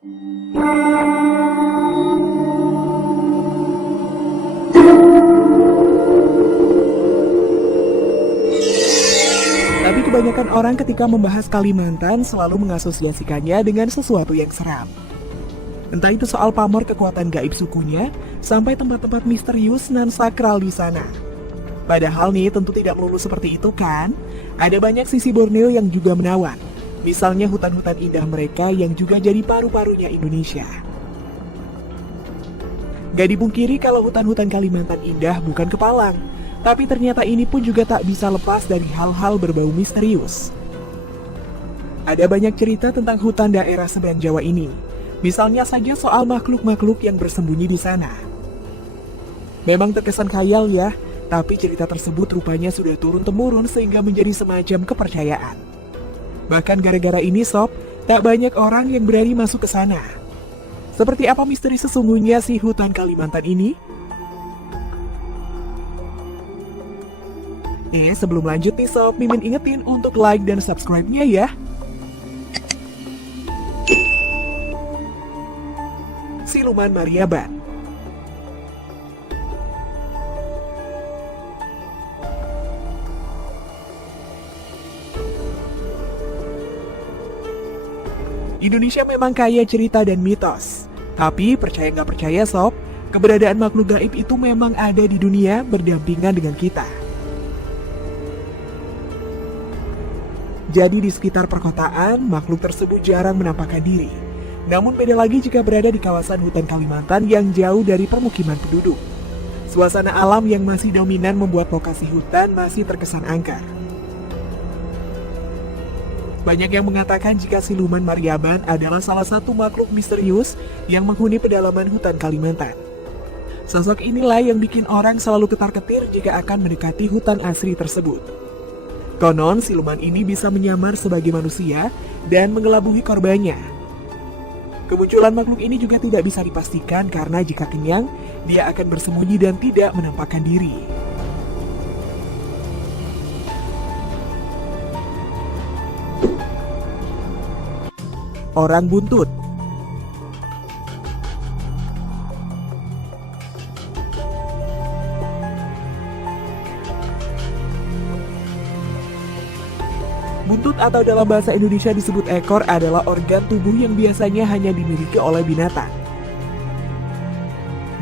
Tapi kebanyakan orang ketika membahas Kalimantan selalu mengasosiasikannya dengan sesuatu yang seram. Entah itu soal pamor kekuatan gaib sukunya, sampai tempat-tempat misterius nan sakral di sana. Padahal nih tentu tidak melulu seperti itu kan? Ada banyak sisi Borneo yang juga menawan. Misalnya hutan-hutan indah mereka yang juga jadi paru-parunya Indonesia. Gak dipungkiri kalau hutan-hutan Kalimantan indah bukan kepalang. Tapi ternyata ini pun juga tak bisa lepas dari hal-hal berbau misterius. Ada banyak cerita tentang hutan daerah seberang Jawa ini. Misalnya saja soal makhluk-makhluk yang bersembunyi di sana. Memang terkesan khayal ya, tapi cerita tersebut rupanya sudah turun-temurun sehingga menjadi semacam kepercayaan. Bahkan gara-gara ini sob, tak banyak orang yang berani masuk ke sana. Seperti apa misteri sesungguhnya si hutan Kalimantan ini? Sebelum lanjut nih sob, Mimin ingetin untuk like dan subscribe-nya ya. Siluman Maryaban. Indonesia memang kaya cerita dan mitos. Tapi percaya nggak percaya sob, keberadaan makhluk gaib itu memang ada di dunia berdampingan dengan kita. Jadi di sekitar perkotaan, makhluk tersebut jarang menampakkan diri. Namun beda lagi jika berada di kawasan hutan Kalimantan yang jauh dari permukiman penduduk. Suasana alam yang masih dominan membuat lokasi hutan masih terkesan angker. Banyak yang mengatakan jika siluman Maryaban adalah salah satu makhluk misterius yang menghuni pedalaman hutan Kalimantan. Sosok inilah yang bikin orang selalu ketar-ketir jika akan mendekati hutan asri tersebut. Konon siluman ini bisa menyamar sebagai manusia dan mengelabui korbannya. Kemunculan makhluk ini juga tidak bisa dipastikan karena jika kenyang, dia akan bersembunyi dan tidak menampakkan diri. Orang buntut. Buntut atau dalam bahasa Indonesia disebut ekor adalah organ tubuh yang biasanya hanya dimiliki oleh binatang.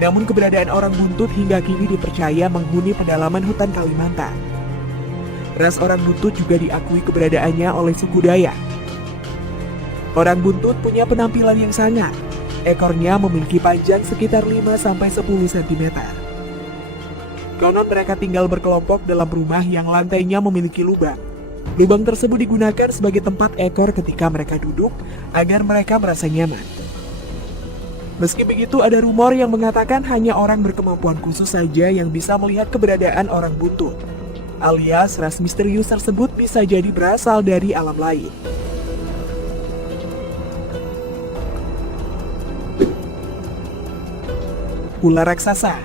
Namun keberadaan orang buntut hingga kini dipercaya menghuni pedalaman hutan Kalimantan. Ras orang buntut juga diakui keberadaannya oleh suku Dayak. Orang buntut punya penampilan yang sangar. Ekornya memiliki panjang sekitar 5-10 cm. Konon mereka tinggal berkelompok dalam rumah yang lantainya memiliki lubang. Lubang tersebut digunakan sebagai tempat ekor ketika mereka duduk agar mereka merasa nyaman. Meski begitu, ada rumor yang mengatakan hanya orang berkemampuan khusus saja yang bisa melihat keberadaan orang buntut. Alias ras misterius tersebut bisa jadi berasal dari alam lain. Ular raksasa.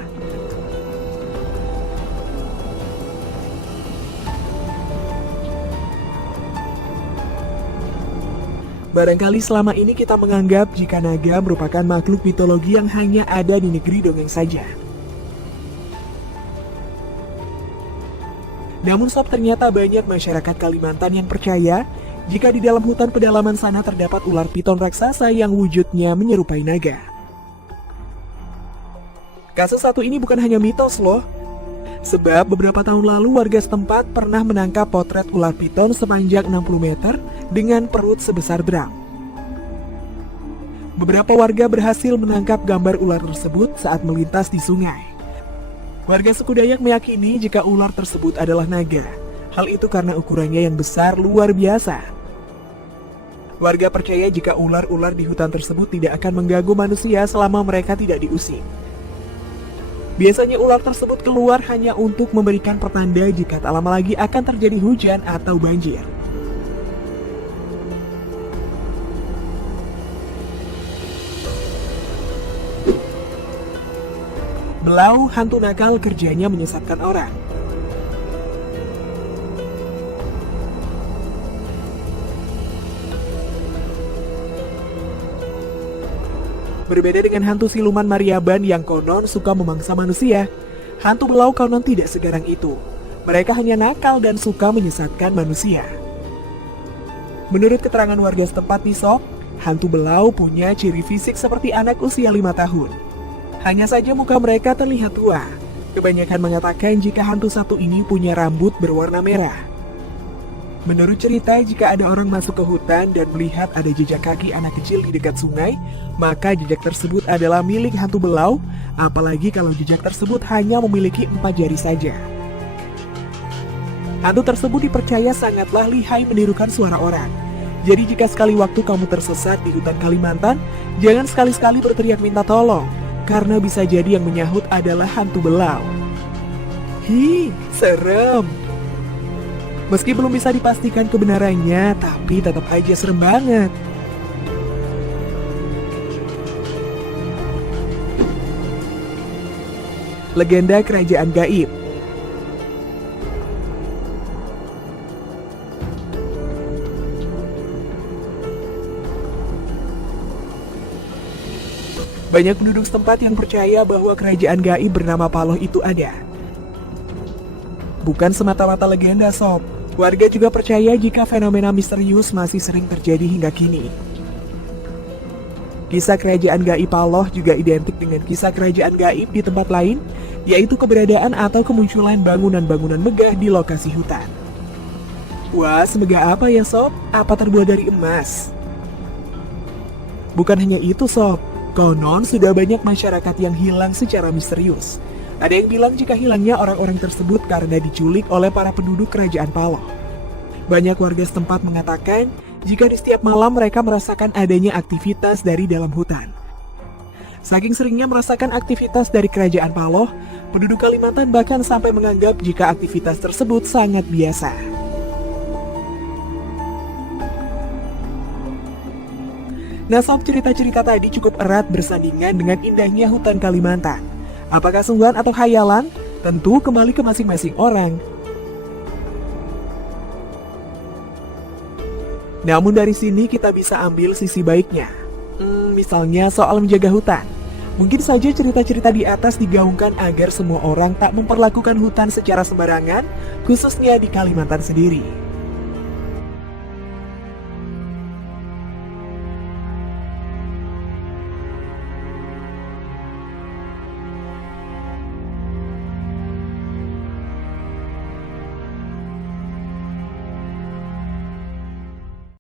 Barangkali selama ini kita menganggap jika naga merupakan makhluk mitologi yang hanya ada di negeri dongeng saja. Namun sob, ternyata banyak masyarakat Kalimantan yang percaya jika di dalam hutan pedalaman sana terdapat ular piton raksasa yang wujudnya menyerupai naga. Kasus satu ini bukan hanya mitos loh. Sebab beberapa tahun lalu warga setempat pernah menangkap potret ular piton sepanjang 60 meter dengan perut sebesar drum. Beberapa warga berhasil menangkap gambar ular tersebut saat melintas di sungai. Warga suku Dayak meyakini jika ular tersebut adalah naga. Hal itu karena ukurannya yang besar luar biasa. Warga percaya jika ular-ular di hutan tersebut tidak akan mengganggu manusia selama mereka tidak diusik. Biasanya ular tersebut keluar hanya untuk memberikan pertanda jika tak lama lagi akan terjadi hujan atau banjir. Belau, hantu nakal kerjanya menyesatkan orang. Berbeda dengan hantu siluman Mariaban yang konon suka memangsa manusia, hantu belau konon tidak segarang itu. Mereka hanya nakal dan suka menyesatkan manusia. Menurut keterangan warga setempat nih Sob, hantu belau punya ciri fisik seperti anak usia 5 tahun. Hanya saja muka mereka terlihat tua. Kebanyakan mengatakan jika hantu satu ini punya rambut berwarna merah. Menurut cerita, jika ada orang masuk ke hutan dan melihat ada jejak kaki anak kecil di dekat sungai, maka jejak tersebut adalah milik hantu belau, apalagi kalau jejak tersebut hanya memiliki 4 jari saja. Hantu tersebut dipercaya sangatlah lihai menirukan suara orang. Jadi jika sekali waktu kamu tersesat di hutan Kalimantan, jangan sekali-sekali berteriak minta tolong, karena bisa jadi yang menyahut adalah hantu belau. Hi, serem. Meski belum bisa dipastikan kebenarannya, tapi tetap aja serem banget. Legenda kerajaan gaib. Banyak penduduk setempat yang percaya bahwa kerajaan gaib bernama Paloh itu ada. Bukan semata-mata legenda Sob, warga juga percaya jika fenomena misterius masih sering terjadi hingga kini. Kisah kerajaan gaib Paloh juga identik dengan kisah kerajaan gaib di tempat lain, yaitu keberadaan atau kemunculan bangunan-bangunan megah di lokasi hutan. Wah, semegah apa ya Sob? Apa terbuat dari emas? Bukan hanya itu Sob, konon sudah banyak masyarakat yang hilang secara misterius. Ada yang bilang jika hilangnya orang-orang tersebut karena diculik oleh para penduduk kerajaan Paloh. Banyak warga setempat mengatakan jika di setiap malam mereka merasakan adanya aktivitas dari dalam hutan. Saking seringnya merasakan aktivitas dari kerajaan Paloh, penduduk Kalimantan bahkan sampai menganggap jika aktivitas tersebut sangat biasa. Nah Sob, cerita-cerita tadi cukup erat bersandingan dengan indahnya hutan Kalimantan. Apakah sungguhan atau khayalan? Tentu kembali ke masing-masing orang. Namun dari sini kita bisa ambil sisi baiknya. Misalnya soal menjaga hutan. Mungkin saja cerita-cerita di atas digaungkan agar semua orang tak memperlakukan hutan secara sembarangan, khususnya di Kalimantan sendiri.